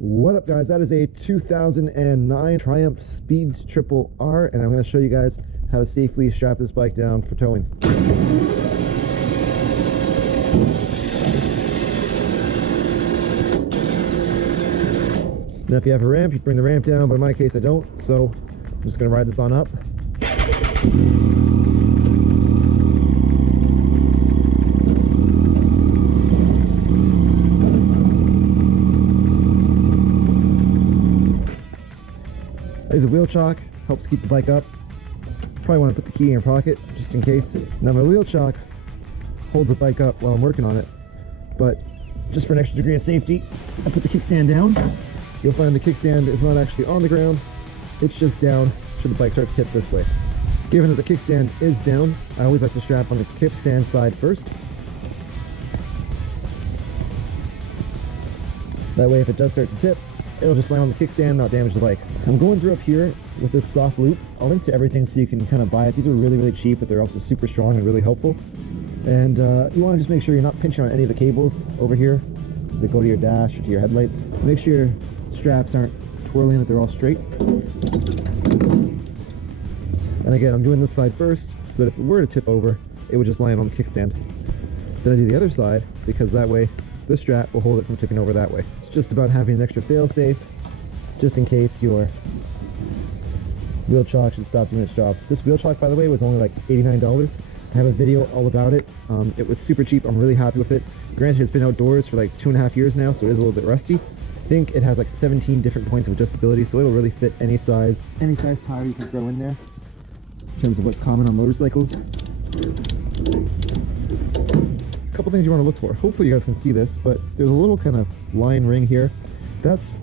What up, guys? That is a 2009 Triumph Speed Triple R, and I'm going to show you guys how to safely strap this bike down for towing. Now if you have a ramp, you bring the ramp down, but in my case I don't, so I'm just going to ride this on up. I use a wheel chock, helps keep the bike up. Probably want to put the key in your pocket just in case. Now my wheel chock holds the bike up while I'm working on it, but just for an extra degree of safety, I put the kickstand down. You'll find the kickstand is not actually on the ground, it's just down should the bike start to tip this way. Given that the kickstand is down, I always like to strap on the kickstand side first. That way if it does start to tip, it'll just land on the kickstand, not damage the bike. I'm going through up here with this soft loop. I'll link to everything so you can kind of buy it. These are really, really cheap, but they're also super strong and really helpful. And you want to just make sure you're not pinching on any of the cables over here that go to your dash or to your headlights. Make sure your straps aren't twirling, that they're all straight. And again, I'm doing this side first so that if it were to tip over, it would just land on the kickstand. Then I do the other side because that way this strap will hold it from tipping over that way. It's just about having an extra fail-safe just in case your wheel chock should stop doing its job. This wheel chock, by the way, was only like $89. I have a video all about it. It was super cheap. I'm really happy with it. Granted, it's been outdoors for like 2.5 years now, so it is a little bit rusty. I think it has like 17 different points of adjustability, so it'll really fit any size tire you can throw in there in terms of what's common on motorcycles. Couple things you want to look for. Hopefully you guys can see this, but there's a little kind of line ring here. That's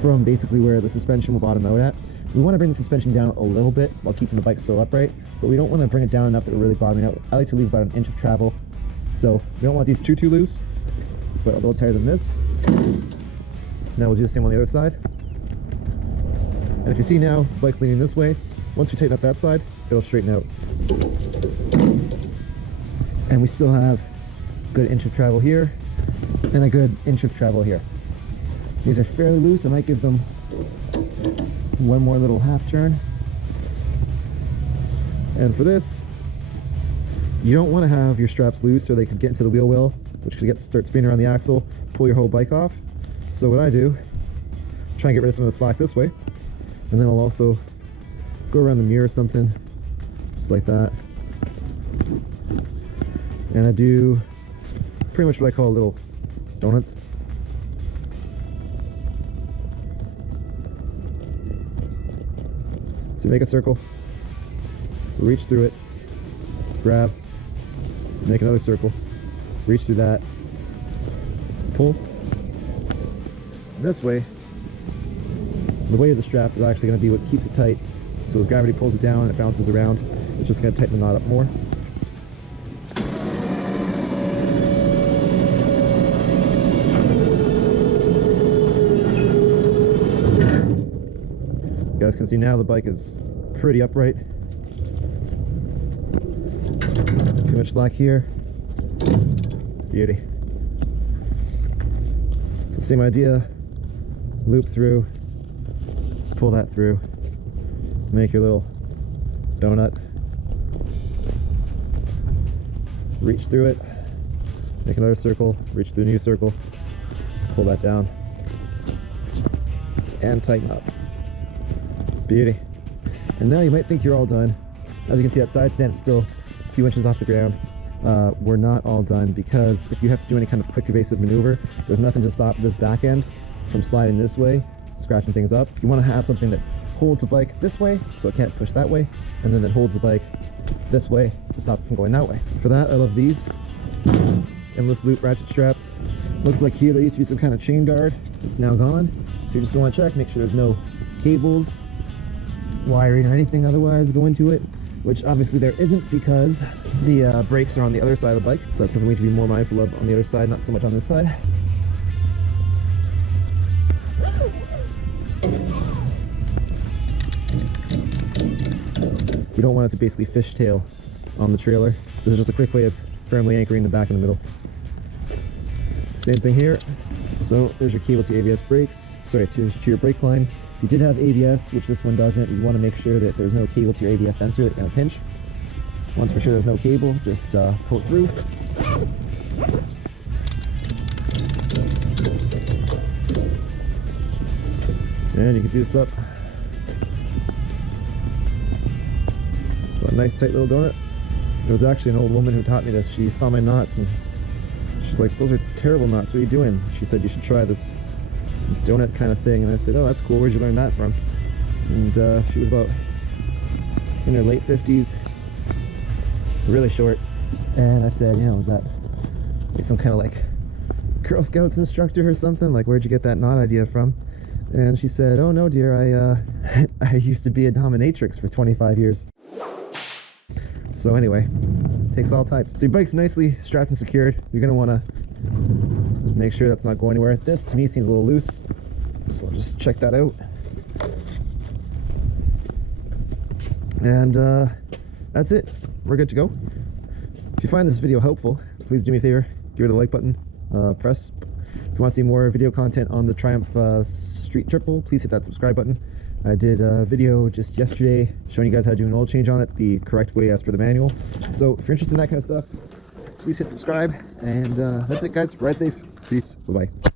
from basically where the suspension will bottom out at. We want to bring the suspension down a little bit while keeping the bike still upright, but we don't want to bring it down enough that we're really bottoming out. I like to leave about 1 inch of travel, so we don't want these too loose, but a little tighter than this. Now we'll do the same on the other side. And if you see now, the bike's leaning this way. Once we tighten up that side, it'll straighten out. And we still have a good inch of travel here and a good inch of travel here. These are fairly loose. I might give them one more little half turn. And for this, you don't want to have your straps loose or they could get into the wheel well, which could start spinning around the axle, pull your whole bike off. So what I do, try and get rid of some of the slack this way, and then I'll also go around the mirror or something, just like that. And I do pretty much what I call little donuts. So make a circle, reach through it, grab, make another circle, reach through that, pull. This way, the weight of the strap is actually going to be what keeps it tight. So as gravity pulls it down and it bounces around, it's just going to tighten the knot up more. You guys can see now the bike is pretty upright. Too much slack here. Beauty. So same idea. Loop through, pull that through, make your little donut, reach through it, make another circle, reach through a new circle, pull that down, and tighten up. Beauty. And now you might think you're all done. As you can see, that side stand is still a few inches off the ground. We're not all done, because if you have to do any kind of quick evasive maneuver, there's nothing to stop this back end from sliding this way, scratching things up. You want to have something that holds the bike this way so it can't push that way, and then that holds the bike this way to stop it from going that way. For that, I love these endless loop ratchet straps. Looks like here there used to be some kind of chain guard. It's now gone, so you just go and check, make sure there's no cables, wiring, or anything otherwise go into it, which obviously there isn't because the brakes are on the other side of the bike, so that's something we need to be more mindful of on the other side, not so much on this side. We don't want it to basically fishtail on the trailer. This is just a quick way of firmly anchoring the back in the middle. Same thing here. So there's your cable to ABS brakes, sorry, to your brake line. If you did have ABS, which this one doesn't, you want to make sure that there's no cable to your ABS sensor that's going to pinch. Once we're sure there's no cable, just pull it through. And you can do this up. So a nice tight little donut. It was actually an old woman who taught me this. She saw my knots and she's like, those are terrible knots, what are you doing? She said, you should try this donut kind of thing. And I said, oh, that's cool, where'd you learn that from? And she was about in her late 50s, really short. And I said, you know, is that like some kind of like Girl Scouts instructor or something? Like, where'd you get that knot idea from? And she said, oh no dear, I used to be a dominatrix for 25 years. So anyway, takes all types. So your bike's nicely strapped and secured. You're gonna wanna make sure that's not going anywhere. This to me seems a little loose, so just check that out. And that's it, we're good to go. If you find this video helpful, please do me a favor, give it a like button, press. If you want to see more video content on the Triumph Street Triple, please hit that subscribe button. I did a video just yesterday showing you guys how to do an oil change on it the correct way as per the manual. So if you're interested in that kind of stuff, please hit subscribe. And that's it, guys. Ride safe. Peace. Bye-bye.